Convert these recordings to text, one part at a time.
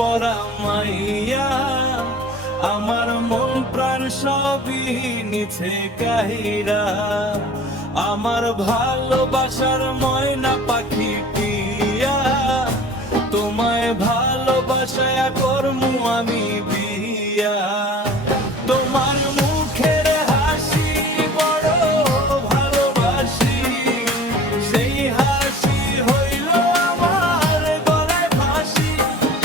পরা মাইয়া, আমার মন প্রাণ সবই নিছে কাহিরা, আমার ভালোবাসার ময়না পাখি টিয়া, তোমায় ভালোবাসায়া করমু আমি বিয়া। তোমার মুখের হাসি বড় ভালোবাসি, সেই হাসি হইল আমার গলায় ফাঁসি।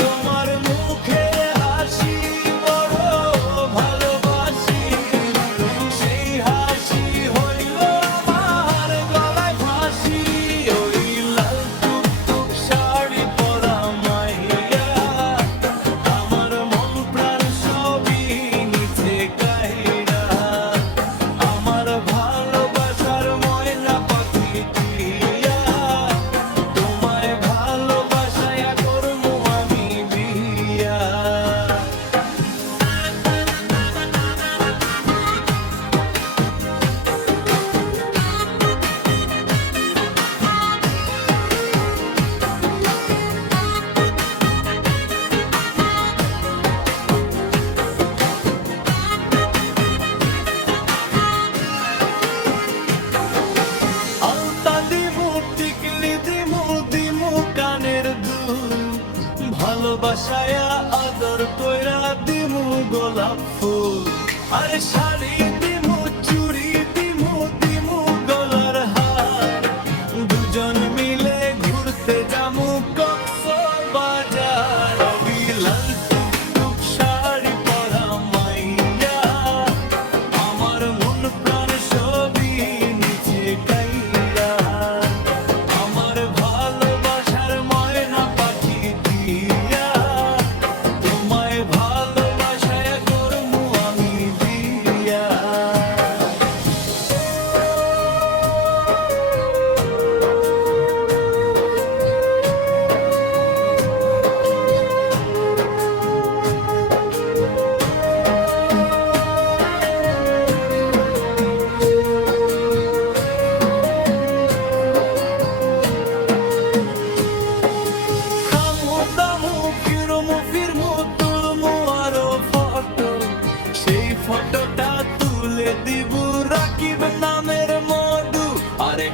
তোমার মুখের হাসি বড় ভালোবাসি, সেই হাসি হইল আমার গলায় ফাঁসি। ওই লাল টুকটুক শাড়ি পরা মাইয়া, আমার মন প্রাণ সবই নিছে কাহিরা, আমার ভালোবাসার ময়না পাখি টিয়া, তোমায় ভালোবাসায়া করমু আমি বিয়া। আলতা দিমু টিকলি দিমু দিমু কানের দুল, ভালোবাসায়া আদর কইরা দিমু গোলাপ ফুল। আরে শাড়ি দিমু চুড়ি দিমু দিমু গলার হার, দুজন মিলে ঘুরতে যামু কক্সবাজার। ওই লাল টুকটুক শাড়ি পরা মাইয়া, আমার মন প্রাণ সবই নিচে কাইরা, আমার ভালোবাসার ময়না পাখি টিয়া, তোমায় ভালোবাসায় করমু আমি বিয়া। খামু দামু ফিরমু ফিরমু তুলমু আরো ফটো, সেই ফটোটা তুলে দিবু রাকিব নামের মধু। আরে